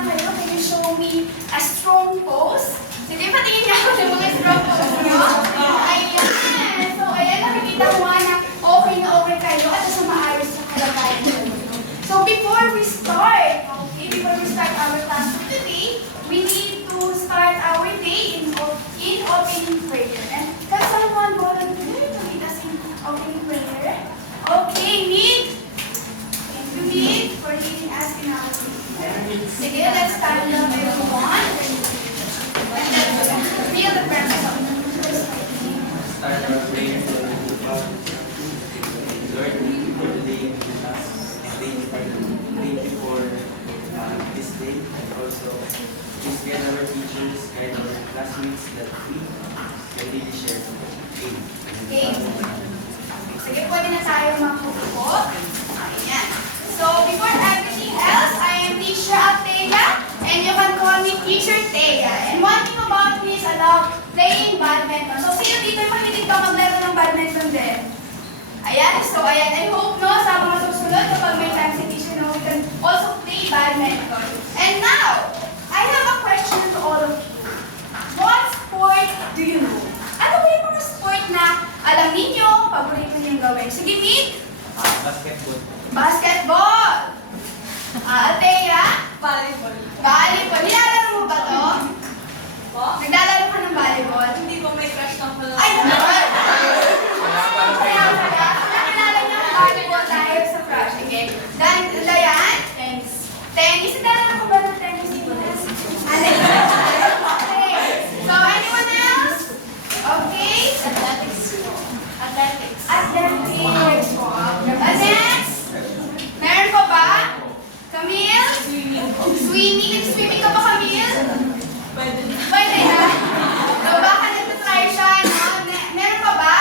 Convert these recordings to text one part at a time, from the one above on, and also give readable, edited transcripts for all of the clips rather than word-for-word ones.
na kayo. Can you show me a strong pose? Sige, patingin niya ako ng mga strong pose niyo. Ayan. So, ayan, nakikita ko na okay kayo at sa maayos sa kalagayan niyo. So, before we start our class for today, we need to start our day in opening prayer. And can someone volunteer to lead us in opening prayer? Okay, Nick. Thank you, Nick, for leading us in our prayer. Sige, let's stand up, everyone. Feel the presence of the Lord. Start our prayer. Lord, thank you for the day with us. And thank you for this day. And also, please guide our teachers, guide our classmates that we can really share. Okay. Sige, pwede na tayo makupo. Ayan. So, before everything else, I am Teacher Apteya, and you can call me Teacher Teya. And one thing about me is I love playing badminton. So, sino dito yung mahilig pa maglaro ng badminton din? Ayan. So, ayan. I hope, no, sa mga susunod, kapag may time si Teacher, no, we can also play badminton. And now, I have a question to all of you. What sport do you know? Ano ba yung mga sport na alam ninyo, paborito niyong gawin? Sige, Mick. Basketball. Basketball. Althea? Volleyball. Volleyball. Nilalaro mo ba to? Po? Naglalaro ka ng volleyball? Hindi po may crush ng pala. Ay, naman! Kaya pala, nakilala niyo ang volleyball dahil sa crush. Okay. Dayan? Tennis. Tennis? Naglalaro ko ba ng tennis? Okay. So, anyone else? Okay. Athletics. Athletics. Athletics. Next? Meron pa ba? Camille? Swimming. Swimming? Nag-swimming ka ba, Camille? Pwede na. Pwede na. So, baka nag-try siya, no? Meron pa ba?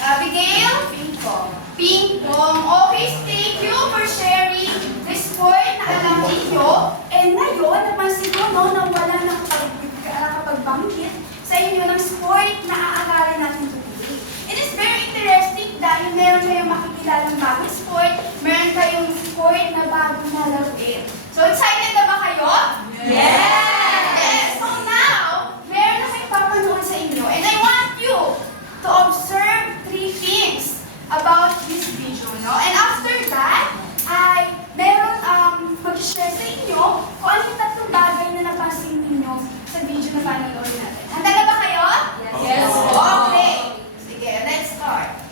Abigail? Ping-pong. Ping-pong. Okay, thank you for sharing the sport na alam ninyo. And ngayon, napansin ko, no, na wala nakapagbanggit sa inyo ng sport na aaralin natin today. It is very interesting dahil meron kayong makikilalang bagong sport, meron kayong sport na bagong nalaruin. So, excited na ba kayo? Yes! So now, meron na kayong papanood sa inyo. And I want you to observe 3 things about this video, no? And after that, ay meron mag-share sa inyo kung ano yung 3 bagay na napansin ninyo sa video na panonood natin. Handa na ba kayo? Yes. Okay. Sige, let's start.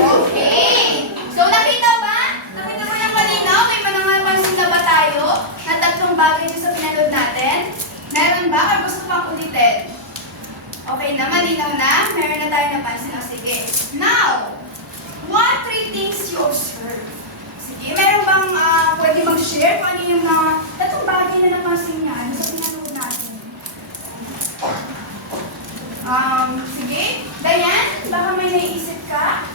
Okay. So, nakita ba? Nakita mo yung malinaw? May panangapansin na ba tayo na 3 bagay dito sa pinanood natin? Meron ba? Or gusto pang ulitin? Okay na, malinaw na. Meron na tayo napansin. O, sige. Now, what 3 things you observe? Sige, meron bang pwede mag-share kung ano yung mga 3 bagay na napansin niya sa pinanood natin? Sige. Dayan, baka may naiisip ka?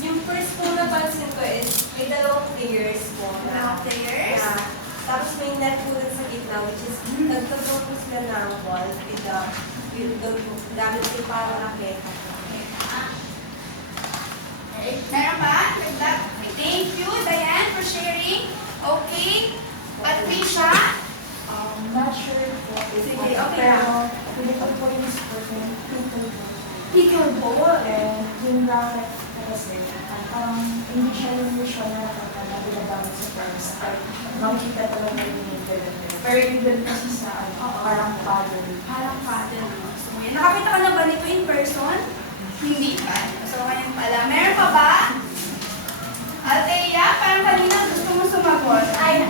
Yung first po napansin ko is may 2 players po. Mga players? Tapos may net po dun sa gitna, which is nagtuturo po sila ng ball with the gamit ko para nakita. Okay. Meron ba? Thank you, Diane, for sharing. Okay. Patricia? Not sure po. Sige, okay lang. Pero, pwede ko po yung sport ng pickleball. Pickleball. And yung racket kasi, hindi siya yung usual na nagagamit sa first start. Makikita talaga yung internet. Pero yung ganun kasi sa parang paddle. Parang paddle. So, yan. Nakakita ka na ba nito in person? Hindi pa. So, ngayon pala. Meron pa ba? Althea, parang kanina gusto mo sumagot. Ay,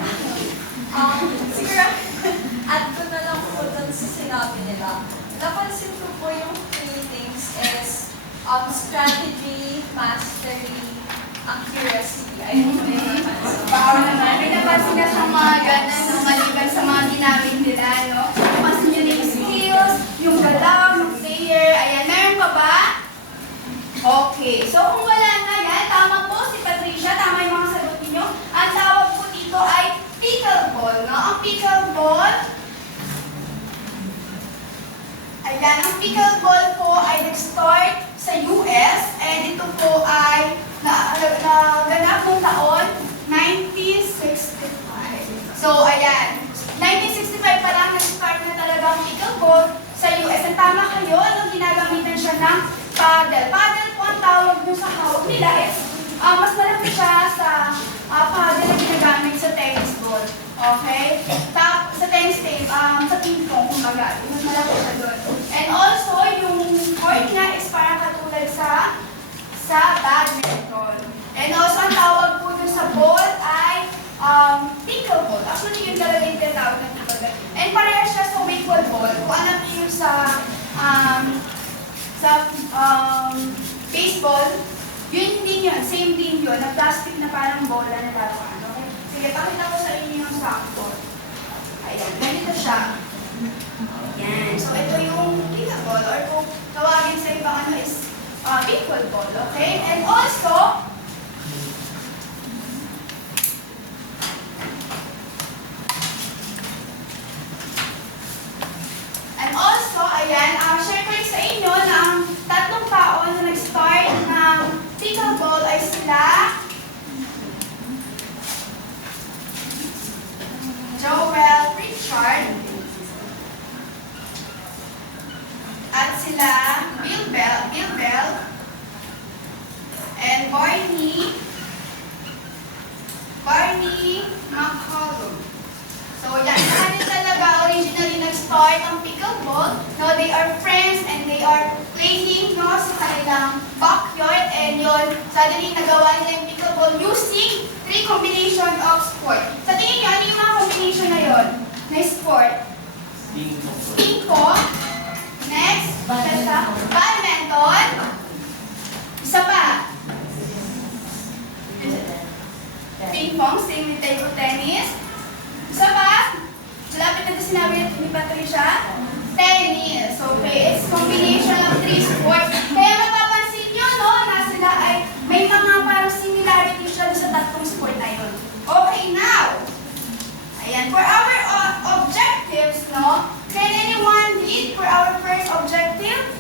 siguro, add ko na lang po dun sa sinabi nila. Napansin ko Strategy, mastery, accuracy. Ayun po yung Wow naman. May napansin na sa mga ganun, no? Maliban sa mga ginamit nila, no? Napansin nyo na yung skills, yung galaw, yung player. Ayan, meron pa ba? Okay. So, kung wala na yan, tama po si Patricia, tama yung mga sagot niyo. Ang tawag po dito ay pickleball, no? Ang pickleball, ayan, ang pickleball po ay nag-start sa US and ito po ay naganap noong taon 1965. So, ayan, 1965 pa lang nag-start na talaga ang pickleball sa US. Ang tama kayo, nung ginagamitan siya ng paddle. Paddle po ang tawag nyo sa hawak nila is mas malaki siya sa paddle na ginagamit sa tennis ball. Okay? Sa tennis tape, sa ping pong, kumbaga, mas malaki siya doon. And also, yung court niya is parang katulad sa badminton. And also, ang tawag po dun sa ball ay pickleball. Actually, yun talaga yung tinatawag na pickleball. And parehas siya sa wiffle ball. Kung alam niyo yung sa baseball, yun din yun, same din yun, na plastic na parang bola na laruan. Okay? Sige, pakita ko sa inyo yung softball. Ayan, ganito siya. Ayan, so ito yung pickleball, or kung tawagin sa ibang ano is pickleball, okay? And also, ayan, share ko sa inyo na ang tatlong tao na nag-start ng pickleball ay sila Joel Pritchard at sila Bill Bell and Barney McCollum. So, yan. Ano talaga originally nag-start ang pickleball. No, they are friends and they are playing no, sa kanilang backyard. And yun, suddenly nagawa nila yung pickleball using 3 combination of sport. Sa tingin nyo, ano yung mga combination na yun? Na sport? Ping pong. Next, badminton. Isa pa. Ping pong, same with table tennis. Isa pa? Malapit na ito sinabi ni Patricia? Tennis. Okay, it's combination of 3 sports. Kaya mapapansin nyo, no, na sila ay may mga parang similarity siya sa tatlong sport na yun. Okay, now. Ayan, for our objectives, no, can anyone lead for our first objective?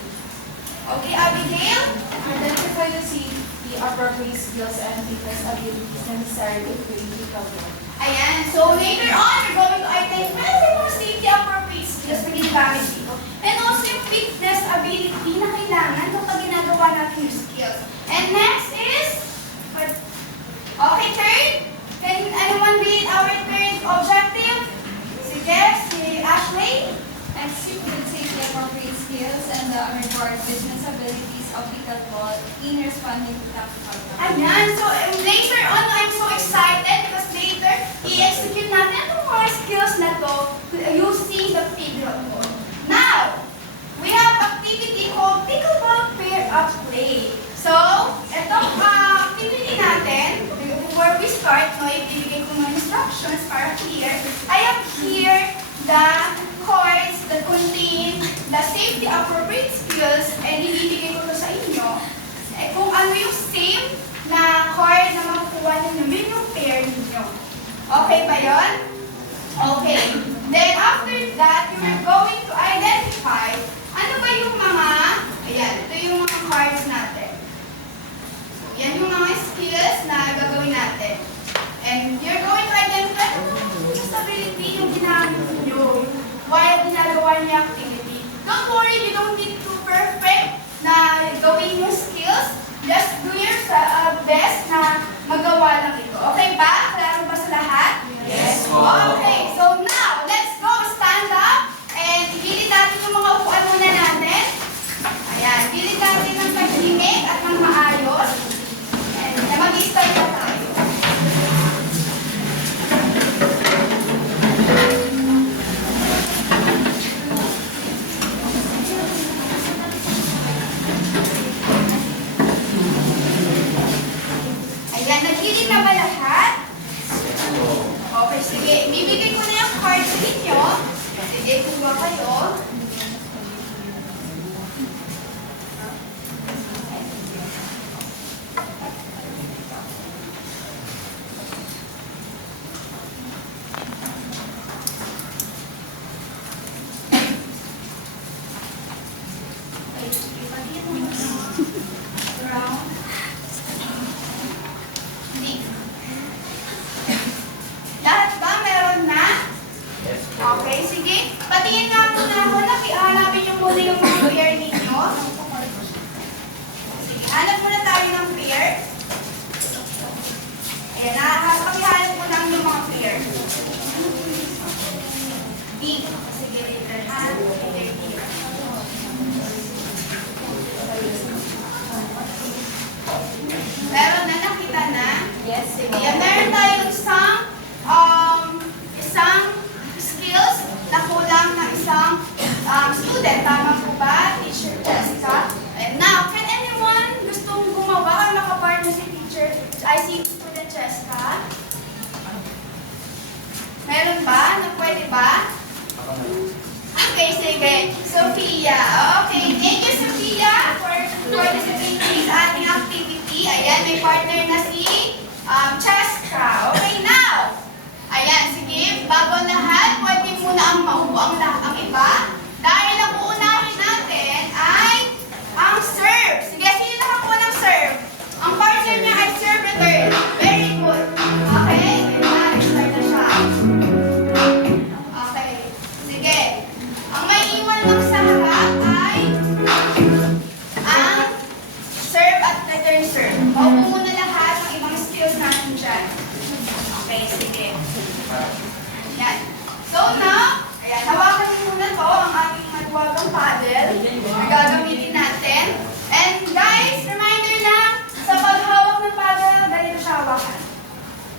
Okay, Abigail? Identify the appropriate skills and fitness abilities necessary to play pickleball. Ayan, so later on, we're going to identify yung mga safety appropriate skills na ginagamit dito. And also yung fitness ability na kailangan kapag ginagawa natin yung skills. And next is, okay, third, can anyone read our third objective? Sige, si Ashley. execute safety appropriate skills and the required business abilities of pickleball in responding to tactical problems. Ayan, so later on, I'm so excited because later, i-execute natin itong mga skills na to using the pickleball. Now, we have activity called pickleball pair-up play. So, itong activity natin, before we start, no, ibibigay ko mga instructions para clear. I have here the cards that contain the safety appropriate skills and ibibigay ko to sa inyo. Kung ano yung same na card na makukuha ninyo, yun yung pair ninyo. Okay ba yun? Okay. Then after that, you are going to identify ano ba yung mga, ayan, ito yung mga cards natin. Yan yung mga skills na gagawin natin. And you're going to identify ano yung stability yung ginamit nyo, while ginagawa niya activity. Don't worry, you don't need to perfect na gawin yung skills. Just do your best na magawa lang ito. Okay ba? Klaro ba sa lahat? Yes, po. Okay, so now, let's go. Stand up. And igilid natin yung mga upuan muna natin. Ayan, igilid natin ng tahimik at ng maayos. And mag-start na tayo. Ibigay ko na yung card sa inyo. Sige, kuha kayo. Okay, sige, pati mo na. Brown. Pink. Lahat ba meron na? Yes. Okay, sige. Patingin nga muna ako. Hanapin niyo muna yung mga pair ninyo. Sige, hanap muna tayo ng pair. Ayan, pakihanap muna ang yung mga pair. Pink. Sige, later ha. Later here. Meron na, nakita na? Yes. Sige, meron tayong isang skills na kulang ng isang student. Tama po ba, Teacher Jessica? And now, can anyone gustong gumawa or makapartner si Teacher, si Student Jessica? Meron ba? Na pwede ba? Okay, sige. Sophia. Okay, thank you, Sophia, for participating sa ating activity. Ayan, may partner na si Cheska. Okay, now. Ayan, sige. Bago ang lahat, pwede muna ang maupo ang iba. Dahil ang uunahin natin ay ang serve. Sige, sino nakakuha ng serve? Ang partner niya ay serve return. Very good. Okay, start na siya. Okay, sige. Ang may iwan lang sa harap ay ang serve at return serve. Paupo muna lahat ng ibang skills natin dyan. Okay, sige. Yan. So now, ayan, hawakan niyo muna to ang ating magwagang paddle na gagamitin natin. And guys, reminder lang, sa paghawak ng paddle, ganito siya hawakan.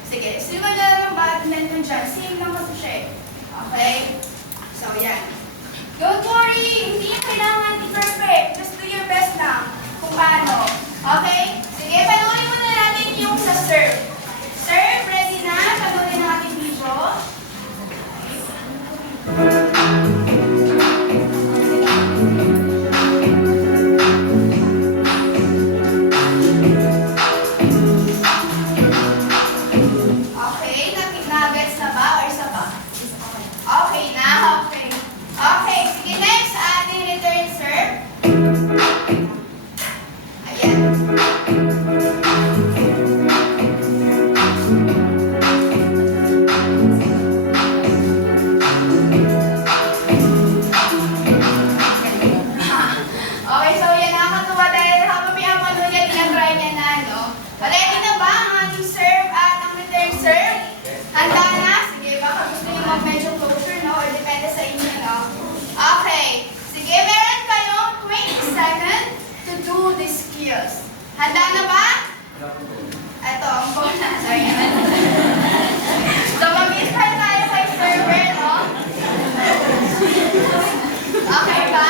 Sige, sino ba dyan ng badminton dyan? Same lang kasi siya eh. Okay? So, yan. Don't worry, hindi niya kailangan i-perfect. Just do your best lang kung paano. Okay? Sige, panoorin muna natin yung sa serve. Serve, ready na? Panoorin natin video. Okay, nagets na ba or isa pa? Okay na, okay. Okay, sige, next, ating return serve. Ayan. Okay, so yan, nakakatuwa dahil habang may amon nun yan, tinatry niya na, no? Ready na ba ang ating serve at ang return serve? Handa na? Sige, baka gusto niyo mag-medyo closer, no? Or depende sa inyo, no? Okay. Sige, meron kayong 20 seconds to do these skills. Handa na ba? Ito, ang bonus. Ayan. So, mag-start tayo kay server, no? Okay ba?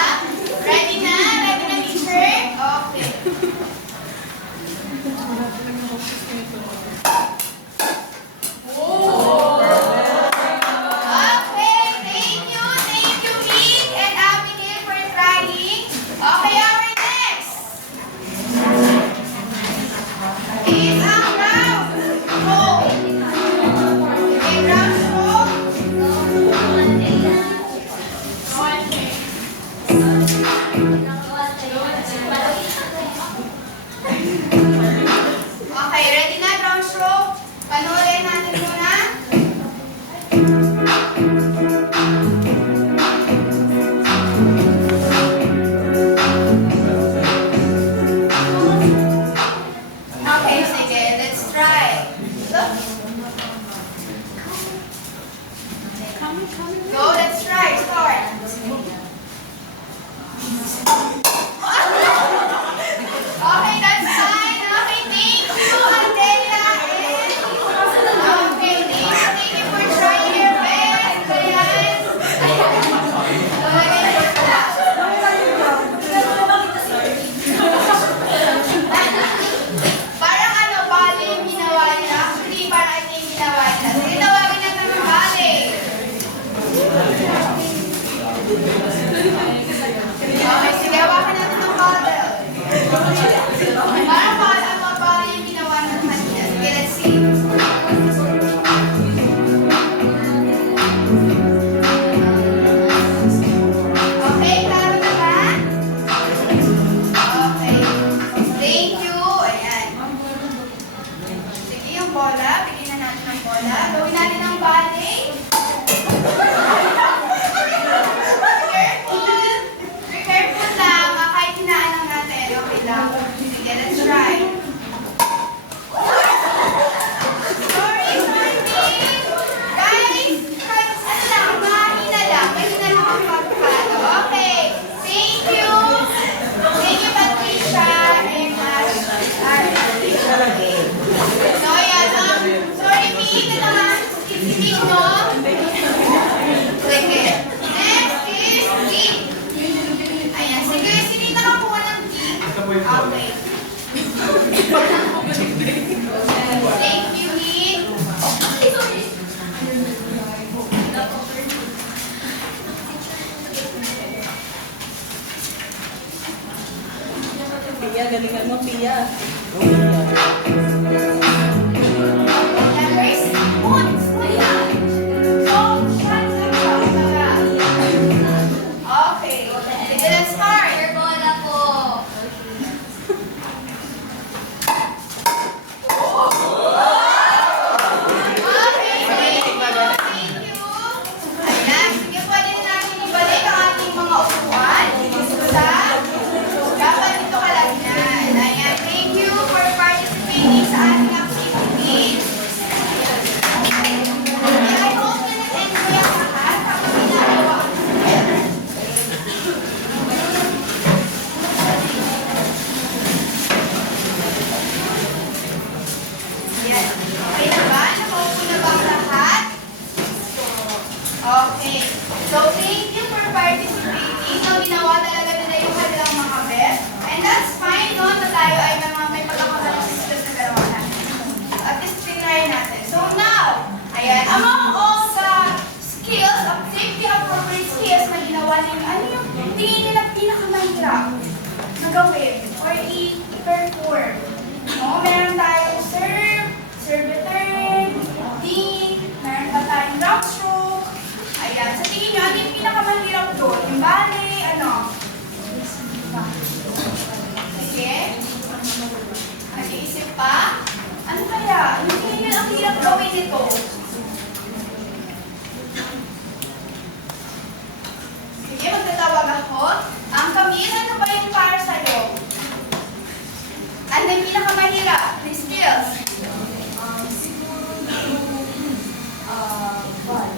Ready na? Ready na, teacher? Okay. Okay, thank you, Vic and Abigail for trying. Okay, our next is ang round roll. Okay, round roll. Okay, ready na, ground stroke? Panoorin natin muna. Okay, sige, let's try. Look. Go, let's try. Start. Okay, that's fine. Okay, thank you, Andela. Okay, thank you for trying your best. Ayan. Parang ano, bale yung ginawa niya. Actually, parang ito yung ginawa niya. Sige, tawagin natin ng bale. Pia, galingan mo, Pia. Number is moon. Ayan. So, shots lang siya. Okay. Sige, let's start. Bola po. Okay, thank you. Thank you. Ayan. Sige, pwede na natin ibalik ang ating mga upuan. Dapat dito kalagyan. Ayan. Thank you for participating sa ating activity. I hope na nag-enjoy ang lahat kapag ginagawa ko. Ayan. Okay na ba? Nakaupo na ba ang lahat? Okay. So, thank you for participating. No, ginawa talaga nila yung kanilang mga best. And that's fine, no? Na tayo ay may pagkakamalang skills na galawa natin. At least try natin. So, now, ayan, among all the skills of safety appropriate skills na ginawa ninyo, ano yung tingin nila pinakamahirap na gawin or i-perform? No, meron tayong serve, serve return, ding, meron pa tayong drop stroke. Ayan, sa tingin nyo, ano yung pinakamahirap doon? Yung ballet, ano? Sige. Nag-iisip pa? Ano kaya? Yung tingin nyo ang hirap gawin nito? Sige, magtatawag ako. Ang Camille, ano ba yung para sa'yo? Ano yung pinakamahirap? The skills? Bal.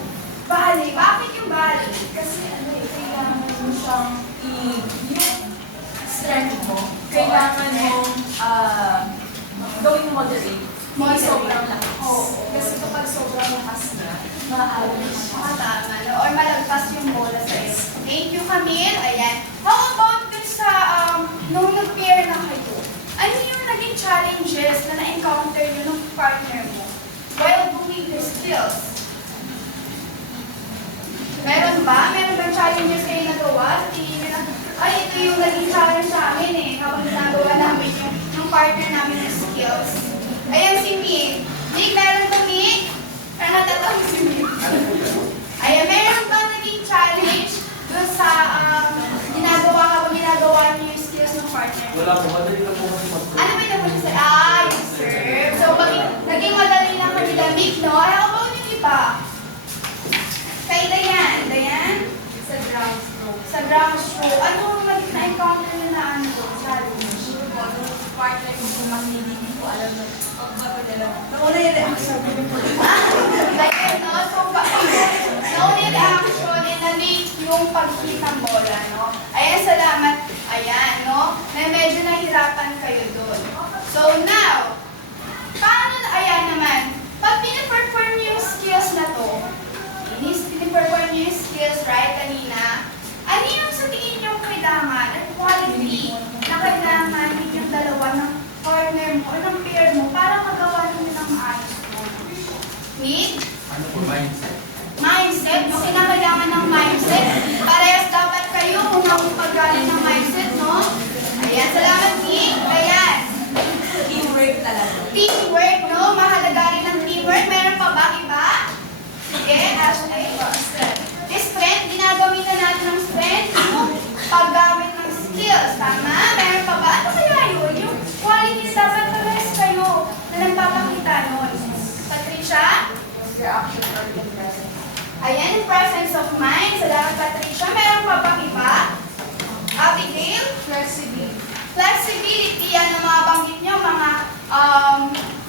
Ballet. Bakit yung ballet? Kasi ano eh, kailangan mo siyang yung strength mo, kailangan mo gawin mo moderate. Hindi sobrang lakas. Kasi kapag sobrang lakas na, maaari na siya. Tama, no? Or malagpas yung bola sa'yo. Thank you, Camille. Ayan. How about dun sa, nung nag-pair na kayo? Ano yung naging challenges na na-encounter nyo ng partner mo while doing the skills? Meron ba? Meron bang challenges kayo nagawa? Tingin nyo na, ay, ito yung naging challenge sa amin eh, kapag ginagawa namin yung partner namin ng skills. Ayan si Mig. Mig, meron ba Mig? Parang natatawag si Mig. Ayan, meron ba naging challenge doon sa ginagawa niyo yung skills ng partner? Wala po, madali lang po kasi mag- Ano ba yung sa yung serve. So, naging madali lang kami lamig, no? Ay, how about yung iba? Kay Dayan. Dayan? Sa ground stroke. Sa ground stroke. Ano na-encounter nyo na ano? Challenge? Sure po, nung partner ko kumang hindi ko alam na pagpapadala. Nauna yung reaction ko. Dayan, no? So, nauna yung reaction and na-make yung pag-hit ng bola, no? Ayan, salamat. Ayan, no? Na medyo nahirapan kayo doon. So, now, paano na, ayan naman, pag pinaperform niyo yung skills na to, pinaperform niyo yung skills, right, kanina, ano yung sa tingin niyo kailangan at quality na kailangan ninyong dalawa ng partner mo o ng pair mo para magawa niyo ng maayos mo? Need? Ano po, mindset? Mindset, no? Kinakailangan ng mindset. Parehas dapat kayo kung ang paggaling ng mindset, no? Ayan, salamat, Nick. Ayan. Teamwork talaga. Teamwork, no? Mahalaga rin ang teamwork. Meron pa ba iba? Sige, Ashley. Strength, ginagamitan natin ng strength, no? Paggamit ng skills, tama? Meron pa ba? Ano kaya yun? Yung quality na dapat parehas kayo na nagpapakita nun. Patricia? Your action or your presence. Ayan, yung presence of mind. Salamat, Patricia. Meron pa bang iba? Abigail? Flexibility. Flexibility. Yan ang mga banggit nyo,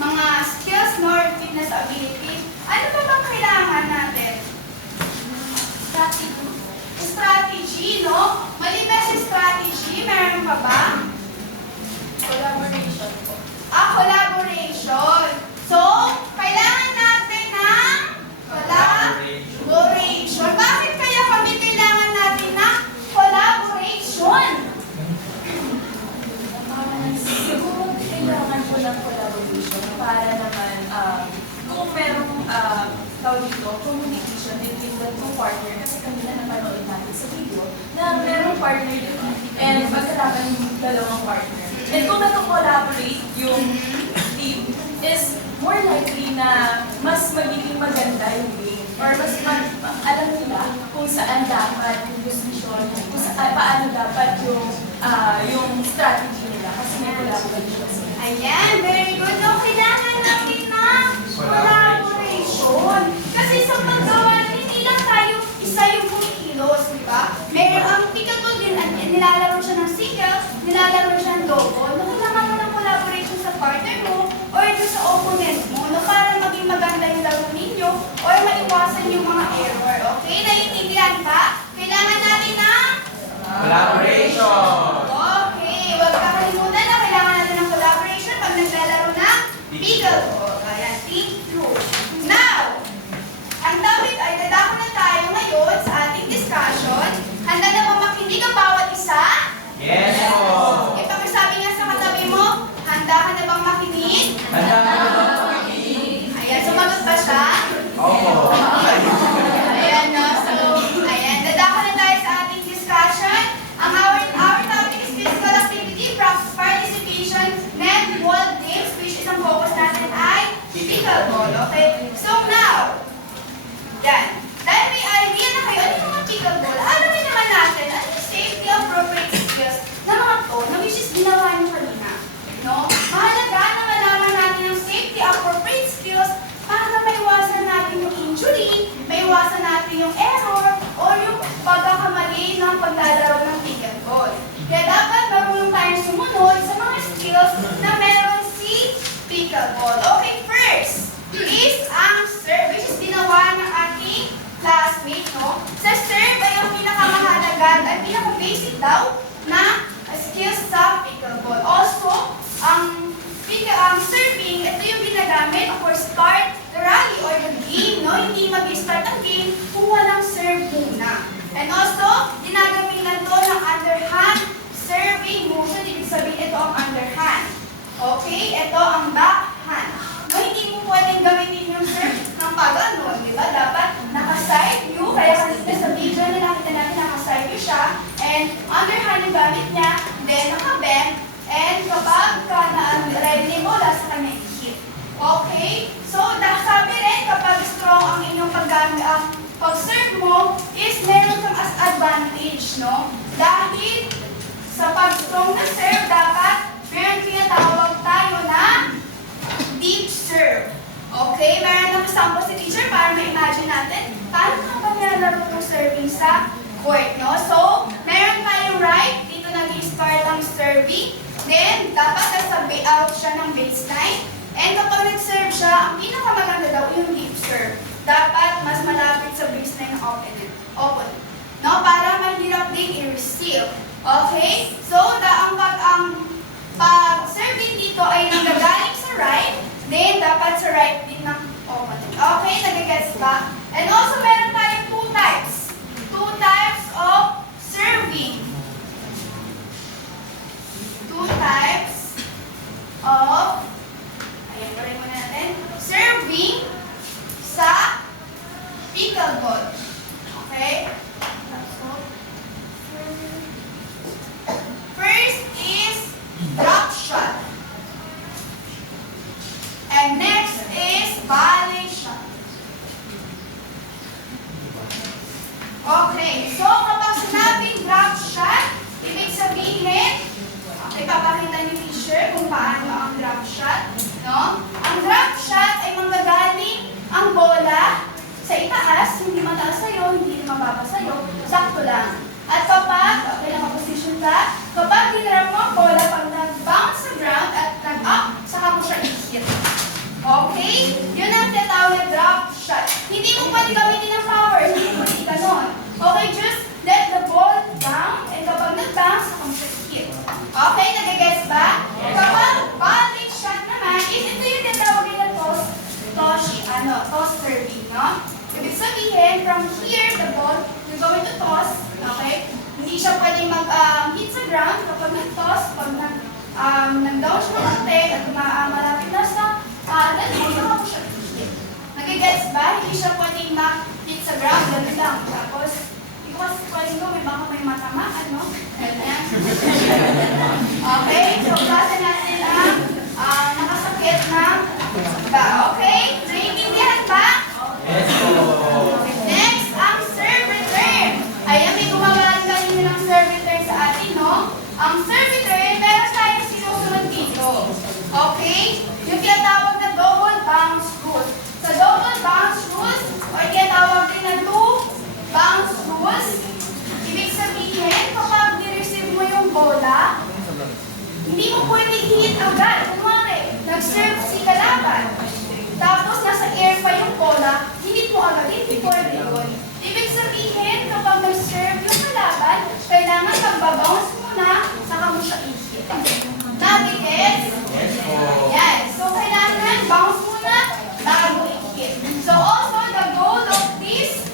mga skills, more fitness ability. Ano pa bang kailangan natin? Strategy, no? Maliban sa strategy, meron pa ba? Collaboration po. Collaboration. So, kailangan natin ng collaboration. Bakit kaya kami kailangan natin ng collaboration? Siguro kailangan po ng collaboration para naman kung merong tawag dito, communication between the two partner kasi kanina napanood natin sa video na merong partner dito and magkalaban yung dalawang partner. And kung nag-collaborate yung team, is more likely na mas magiging maganda yung game. Or mas alam nila kung saan dapat yung decision, kung paano dapat yung strategy nila. Kasi may collaboration sila. Ayan, very good. No, kailangan natin ng collaboration. Kasi sa paggawa, hindi lang tayo isa yung kumikilos, di ba? Meron ang pickleball din, nilalaro siya ng single, nilalaro siya ng double. No, kailangan mo ng collaboration sa partner mo or sa opponent mo, no, para maging maganda yung laro ninyo or maiwasan yung mga error. Okay? Naiintindihan ba? Kailangan natin ng Collaboration! okay, huwag kakalimutan na kailangan natin ng collaboration pag naglalaro ng pickleball. Ayan, team two. Now, ang topic ay dadako na tayo ngayon sa ating discussion. Handa na ba makinig ang bawat isa? Yes po! Ipakisabi nga sa katabi mo, handa ka na bang makinig? Handa ka na bang makinig? Ayan, sumagot ba siya? Opo! Ayan, no? So, ayan, dadako na tayo sa ating discussion. Our topic is physical activity, participation, netball games, which is ang focus natin ay pickleball, okay? So now, yan. Dahil may idea na kayo, ano yung mga pickleball? Alamin naman natin, ano yung safety appropriate skills na mga to, na which is ginawa nyo kanina. No? Mahalaga na malaman natin yung safety appropriate skills para maiwasan natin yung injury, maiwasan natin yung error, o yung pagkakamali ng paglalaro ng pickleball. Kaya dapat marunong tayong sumunod sa mga skills na meron si pickleball. Okay, first is ang serve, which is ginawa ng ating classmate, no? Sa serve ay ang pinakamahalaga at pinaka-basic daw na skills sa pickleball. Also, ang serving, ito yung ginagamit for start the rally or the game, no? Hindi mag-start ang game kung walang serve muna. And also, ginagamitan to ng underhand serving motion. Ibig sabihin, ito ang underhand. Okay? Ito ang backhand. No, hindi mo pwedeng gamitin yung serve ng pag-ano, di ba? Dapat naka-side view, kaya kanina sa video na nakita natin naka-side view siya, and underhand yung gamit niya, then naka-bend, and kapag ready na yung bola sa kanya i-hit. Okay? So, sabi rin, kapag strong ang inyong pag-serve mo, is meron kang as advantage, no? Dahil sa pag-strong na serve, dapat meron tinatawag tayo na deep serve. Okay? Meron ng sample si teacher para ma-imagine natin paano ka ba nilalaro ng serving sa court, no? So, meron tayong right, dito nag-i-start ang serving. Then, dapat nasa out siya ng baseline. And kapag nag-serve siya, ang pinakamaganda daw yung deep serve. Dapat mas malapit sa baseline ng opponent. No? Para mahirap din i-receive. Okay? So, ang pag-serving dito ay nanggagaling sa right, then dapat sa right din ng opponent. Okay? Nagigets ba? And also, meron tayong two types. Two types of serving. Two types of, ayan, pala muna natin, serving sa pickleball. Okay? First is drop shot. And next is volley shot. Okay, so kapag sinabing drop shot, ibig sabihin, ipapakita ni teacher kung paano ang drop shot. No? Ang drop shot ay manggagaling ang bola sa itaas, hindi mataas sa'yo, hindi mababa sa'yo, sakto lang. At kapag, okay, nakaposition ka, kapag dinrap mo ang bola, pag nag-bounce sa ground at nag-up, saka mo siya i-hit. Okay? Yun ang tinatawag na drop shot. Hindi mo pwede gamitin ng power, hindi mo pwede ganon. Okay, just let the ball bounce, and kapag nag-bounce, saka mo siya i-hit. Okay, nag-guess ba? Kapag volley shot naman, ito yung tinatawag na toss serving, no? Ibig sabihin, from here, the ball, you're going to toss, okay? Hindi siya pwedeng mag-hit sa ground kapag nag-toss, pag nag-down siya ng konti, at malapit na sa dali, saka mo siya i-hit. Nag-gets ba? Hindi siya pwedeng mag-hit sa ground, ganun lang. Tapos, bukas pa rin may baka may matamaan, no? Ganyan. Okay, so klase natin ang nakasakit na ba. Okay? Naiintindihan ba? Yes po. Next, ang serve return. Ayan, may gumagaling kanina ng serve return sa atin, no? Ang serve return, meron tayong sinusunod dito. Okay? Yung tinatawag na double bounce rules. Sa double bounce rules, o tinatawag din na two bounce rules, ibig sabihin, kapag ni-receive mo yung bola, hindi mo pwede hit agad. Kunwari, nag-serve si kalaban. Tapos nasa air pa yung bola, hit mo agad. Hindi pwede yun. Ibig sabihin, kapag nag-serve yung kalaban, kailangan magbabounce muna, saka mo siya i-hit. Nag-gets? Yes po. Yan. So, kailangan bounce muna, bago i-hit. So, also, the goal of this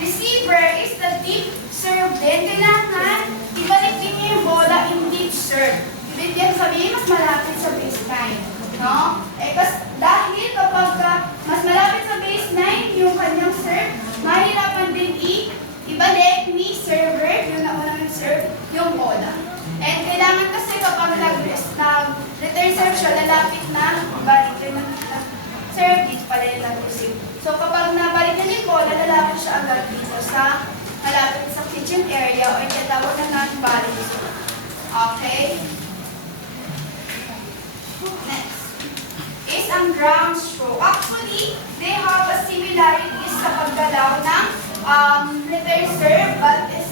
receiver is the deep serve din. Kailangan, ibalik din niya yung bola in deep serve. Ibig sabihin, mas malapit sa baseline. No? Dahil kapag mas malapit sa baseline yung kanyang serve, mahirapan din ibalik ni server, yung naunang serve, yung bola. And kailangan kasi kapag nag-return serve siya, lalapit na, balik rin na serve, dito pala yung nag-receive. So kapag nabalik na yung bola, lalapit siya agad dito sa malapit sa kitchen area o tinatawag na non-balik zone. Okay? Next is ang ground stroke. Actually, they have a similarities sa paggalaw ng return serve, but the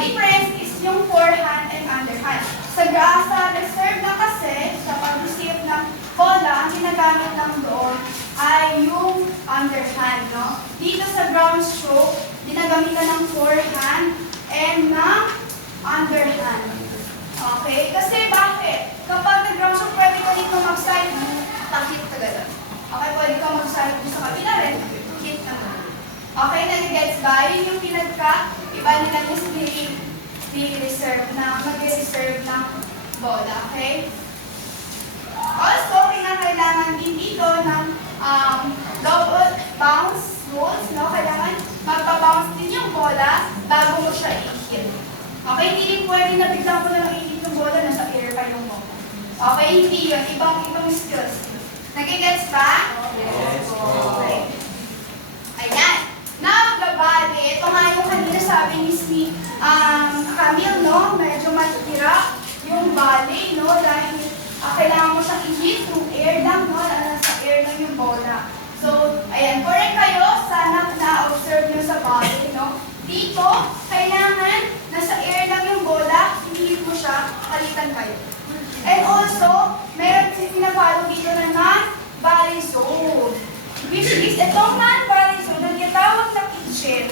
difference is yung forehand and underhand. Sa reserve na kasi, sa pag-receive ng bola, ang ginagamit lang doon ay yung underhand, no? Dito sa ground stroke, ginagamitan ng forehand and ng underhand. Okay? Kasi bakit? Kapag nag-ground stroke, pwede ka dito mag-side, takit ka gano'n. Okay, pwede ka mag-side sa kabila rin, hit naman. Okay, nag-gets ba? Yun yung iba nila is reserve na, mag-reserve ng bola, okay? Also, kailangan din dito ng double bounce rules, no? Kailangan magpa-bounce din yung bola bago mo siya i-hit. Okay, hindi rin pwede na biglang ko na lang i-hit yung bola, nasa air pa yung bola. Okay, hindi yun. Ibang skills. Nag-gets ba? Yes po. Okay. Ayan. Now, the body. Ito nga yung kanina sabi ni Camille, no? Medyo matira yung body, no? Dahil kailangan mo siyang i-hit through air lang, no? Nasa air lang yung bola. So, ayan. Correct kayo. Sana na-observe nyo sa body, no? Dito, kailangan nasa air lang yung bola, i-hit mo siya, palitan kayo. And also, meron sinapalo dito na non-body zone. Which is, itong non-body zone, ang tinatawag na kitchen,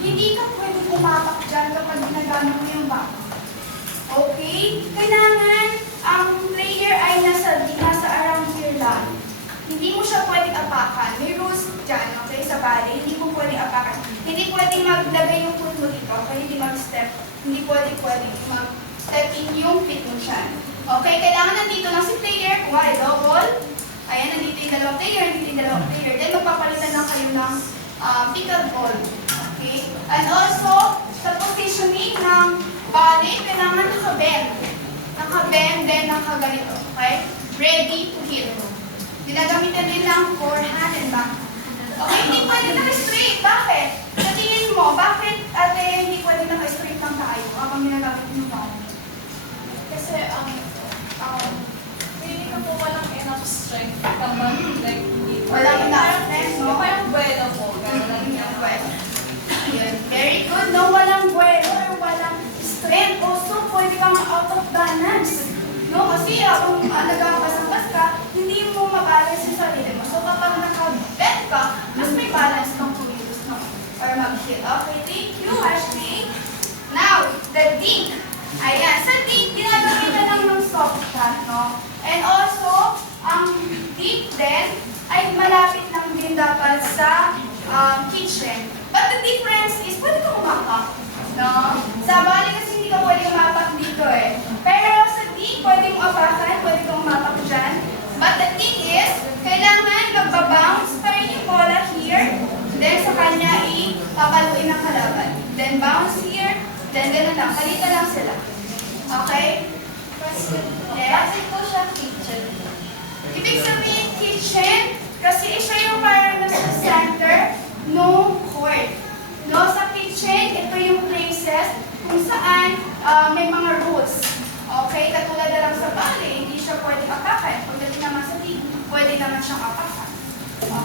hindi ka pwede pumapak dyan kapag ginagamit mo yung back. Okay? Kailangan, ang player ay nasa around here lang. Hindi mo siya pwedeng apakan. May rules dyan, okay, sa body, hindi mo pwedeng apakan. Hindi pwedeng maglagay yung foot mo dito, okay, hindi mag-step. Hindi pwedeng mag-step in yung feet mo siya. Okay, kailangan nandito lang si player, kuha, double. Ayan, nandito yung dalawang player, nandito yung dalawang player. Then, magpapalitan lang kayo ng pickleball. Okay? And also, sa positioning ng body, kailangan naka-bend. Naka-bend, then naka-ganito. Okay? Ready to hit. Ginagamitan din lang forehand and back. Okay, hindi pwede naka-straight. Bakit? Sa tingin mo, bakit ate hindi pwede naka-straight ng tayo habang ginagamit yung body? Kasi, hindi ko po walang enough strength kapag like, Walang enough strength, no? Parang buwelo po. Ayan. Very good. No, walang buwelo or walang strength. Also, pwede kang out of balance. No, kasi kung nagkakasangkas ka, hindi mo mabalance yung sarili mo. So, kapag naka-bend ka, mas may balance kang kumilos, no? Or mag-hit. Okay, thank you, Ashley. Now, the dink. Ayan, sa dink, ginagamitan lang ng soft shot, no? And also, ang dink din ay malapit lang din dapat sa kitchen. But the difference is, pwede kang umapak. No? Sa bali kasi hindi ka pwede umapak dito eh. Pero sa dink, pwede mong apakan, pwede kang umapak dyan. But the thing is, kailangan magbabounce pa rin yung bola here. Then sa kanya, ipapaluin ng kalaban. then bounce here, then ganun lang. Palitan lang sila. Okay? Yes. Bakit po siya kitchen? Ibig sabihin kitchen, kasi siya yung parang nasa center no court. No, sa kitchen, ito yung places kung saan may mga rules. Okay? Katulad na lang sa bali, hindi siya pwede apakan. Pagdating naman sa TV, pwede naman siyang apakan.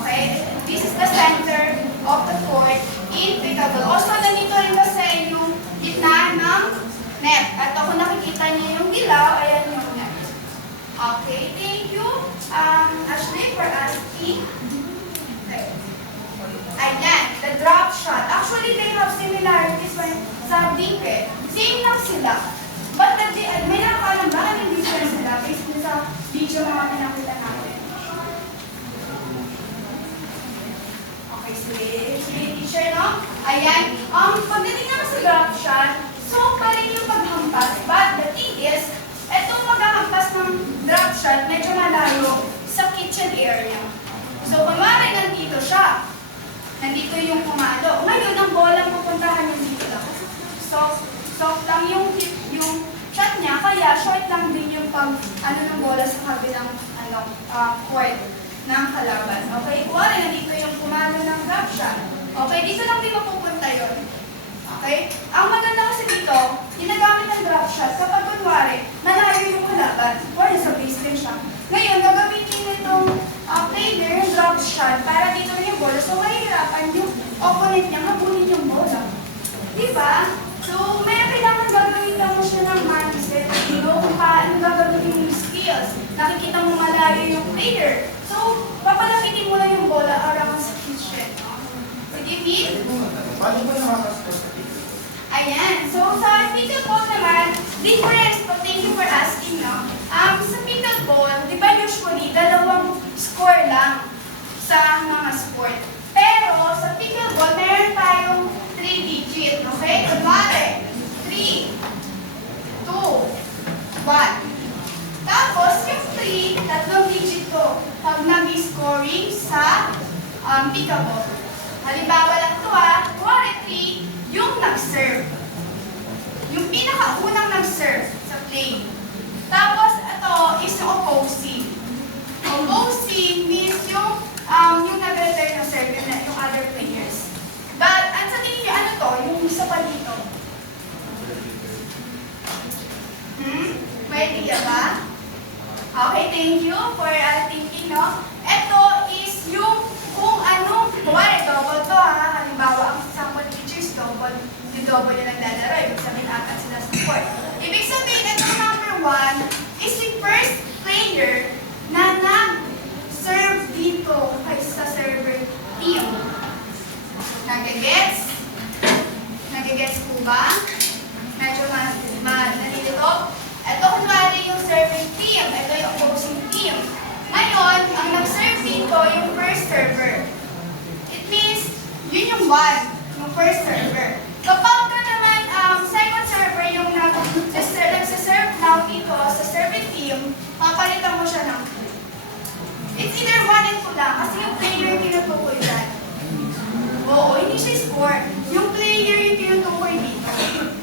Okay? This is the center of the court in pickleball. Also, nandito rin kasi yung gitna ng net. At kung nakikita niyo yung dilaw, ayan yung net. Okay, thank you, Ashley, for asking. Okay. Ayan, the drop shot. Actually, they have similarities sa dike. Same lang sila. But may nakakalam ba anong difference sila based sa video mga pinakita natin? Okay, sige, teacher, no? Ayan, pagdating naman sa drop shot, so paling yung paghampas. But the thing is, etong maghahampas ng drop shot, medyo malayo sa kitchen area. So, kunwari, nandito siya. Nandito yung pumalo. Ngayon, ang bola pupuntahan yung dito lang. Soft lang yung shot niya, kaya short lang din yung ng bola sa kabilang court ng kalaban. Okay, kunwari, nandito yung pumalo ng drop shot. Okay, dito lang din mapupunta yun. Okay? Ang maganda kasi dito, ginagamit ng drop shot kapag kunwari, malayo yung kalaban. Or sa baseline siya. Ngayon, gagamitin nitong player yung drop shot para dito yung bola. So, mahihirapan yung opponent niya mabunin yung bola. Diba? So, may kailangan gagamitan mo siya ng mindset. Kung paano gagamitin yung skills. Nakikita mo malayo yung player. So, papalapitin mo lang yung bola around sa kitchen. Sige, Pete? Paano ba nakakastos sa dito? Ayan. So, sa pickleball naman, difference po. Thank you for asking, no? Sa pickleball, di ba usually, dalawang score lang sa mga sport. Pero, sa pickleball, meron tayong 3 digit, okay? Kunwari, 3, 2, 1. Tapos, yung 3, tatlong digit to pag nag-scoring sa pickleball. Halimbawa lang ito kunwari 3, yung nag-serve. Yung pinakaunang nag-serve sa play. Tapos, ito is yung opposing. Opposing means yung nag-return na serve, yung other players. But, sa tingin nyo, ano to? Yung isa pa dito. May idea ba? Okay, thank you for thinking, no? Ito is yung kung anong, kuwari, double to halimbawa, ang sample teachers, double, yung double yung naglalaro, ibig sabihin apat sila sa court. Ibig sabihin, itong number 1 is yung first player na nag-serve dito kay sa server team. Nagigets? Nagigets po ba? Medyo nalilito? Ito kunwari yung serving team, ito yung opposing team. Ngayon, ang nag-serve dito yung first server. It means, yun yung 1, yung first server. Kapag ka naman, second server yung nag-serve now dito sa serving team, papalitan mo siya ng 2. It's either 1 and 2 lang, kasi yung player yung tinutukoy dyan. Oo, hindi siya score. Yung player yung tinutukoy dito.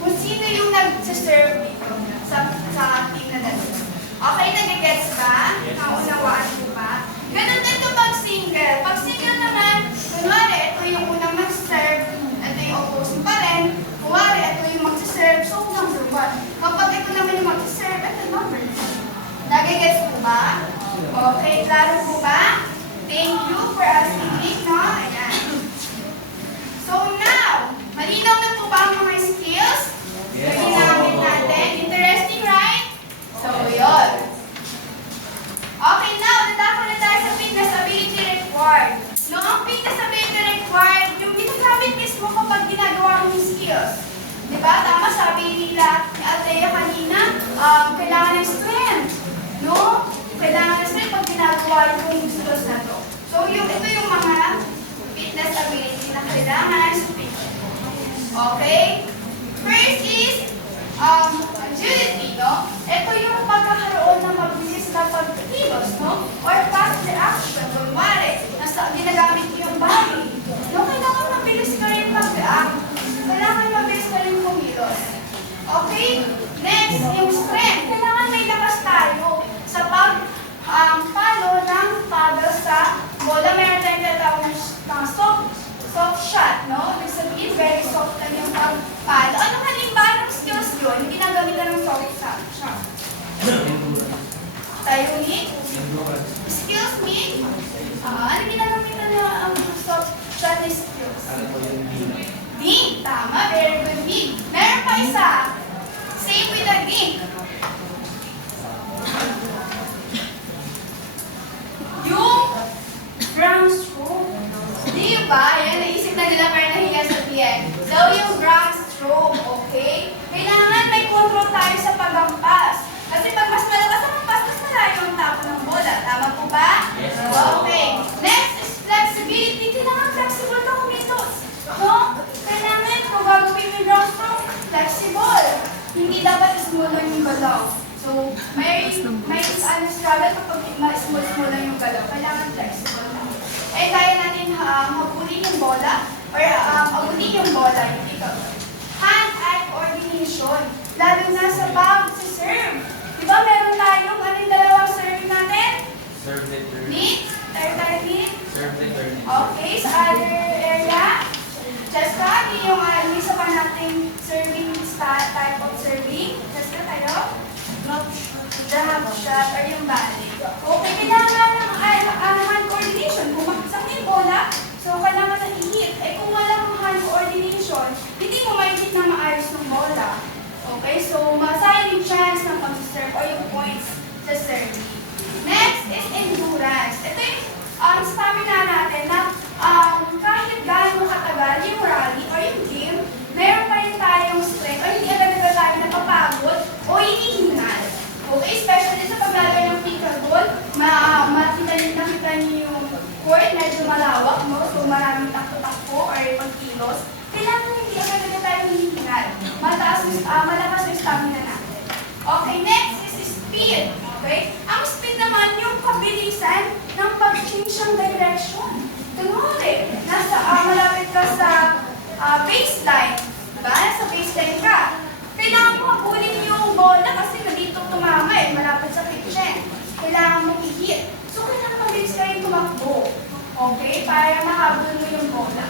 Kung sino yung nag-serve dito sa team na dito. Okay, nag-gets ba? Naunawaan mo ba? Ganun din kapag single. Pag single naman, kunwari, ito yung unang mag-serve, ito yung opposing pa rin. Kunwari, ito yung mag-serve, so number 1. Kapag ito naman yung mag-serve, ito number 2. Nag-gets po ba? Okay, klaro po ba? Thank you for asking me, no? Ayan. So now, malinaw na po ba ang mga skills? Yes. Ginamit natin. Interesting, right? So, yun. Okay, now, natapos na tayo sa fitness ability required. No, ang fitness ability required, yung ginagamit mismo kapag ginagawa mo yung skills. Diba? Tama, sabi nila ni Althea kanina, kailangan ng strength. No? Kailangan ng strength pag ginagawa yung skills na to. So, ito yung mga fitness ability na kailangan sa fitness. Okay? First is, agility, no? Ito yung pagkakaroon ng mabilis na pagkilos, no? Or fast reaction. Kunwari, ginagamit yung body. No, kailangan mabilis ka rin mag-react. Kailangan pagpalo. Anong halimbawa ng skills yun? Yung ginagamitan ng soft siya. Tayunin? Excuse me? Ano ginagamitan ng soft shot na skills? Ding. Tama. Very good, Ding. Meron pa isa. Same with the ding. Yung ground stroke. Di ba? Yan, naisip na nila pero nahiya sa tiyan. So, yung ground stroke, okay? Kailangan may control tayo sa paghampas. Kasi pag mas malakas ang hampas, mas malayo ang tapo ng bola. Tama po ba? Yes. Okay. Next is flexibility. Kailangan flexible ka kumitos. No? Kailangan kung gagawin mo yung ground stroke, flexible. Hindi dapat small yung galaw. So, may struggle kapag small lang yung galaw. Kailangan flexible lang. Eh, kaya natin habulin yung bola or abutin yung bola, yung ikaw. Hand-eye coordination. Lalo na sa bago sa serve. Di ba meron tayong yung dalawang serve natin? Serve letter. Meet? Tayo meet? Serve letter. Okay, sa other area? Jessica, yung isa pa nating serving type of serving. Jessica, tayo? Drop shot or yung balik. Okay, kailangan ng hand coordination. Kung makasang yung bola, so kailangan na i-hit. Eh kung wala kang hand coordination, hindi mo ma-hit na maayos ng bola. Okay, so masayang yung chance ng pag-serve or yung points sa serving. Next is endurance. Ito yung stamina natin na kahit gaano katagal yung rally or yung game, meron pa rin tayong strength o hindi agad-agad tayo napapagod o hinihingal. Okay, especially sa paglalagay ng pickleball, nakita niyo yung court, medyo malawak, no? So maraming takbo-takbo or pagkilos. Kailangan hindi agad-agad tayo hinihingal. Malakas yung stamina natin. Okay, next is speed. Okay? Ang speed naman yung kabilisan ng pag-change ng direction. Kunwari, malapit ka sa baseline. Diba? Nasa baseline ka. Kailangan mo habulin yung bola kasi dito tumama malapit sa kitchen. Kailangan mo i-hit. So, kailangan mabilis kayo tumakbo. Okay? Para mahabol mo yung bola.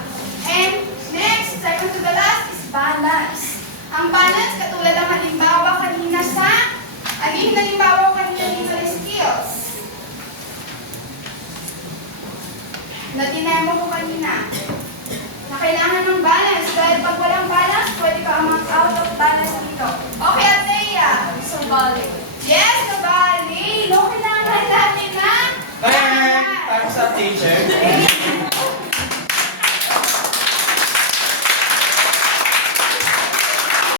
And next, second to the last is balance. Ang balance, katulad ng halimbawa kanina sa skills. Na-dinemo ko kanina. Na kailangan ng balance. Dahil pag walang balance, pwede ka out of balance dito. Okay, Ateya. So, balik. Yes, kabali. No, kailangan natin na Time sa teacher.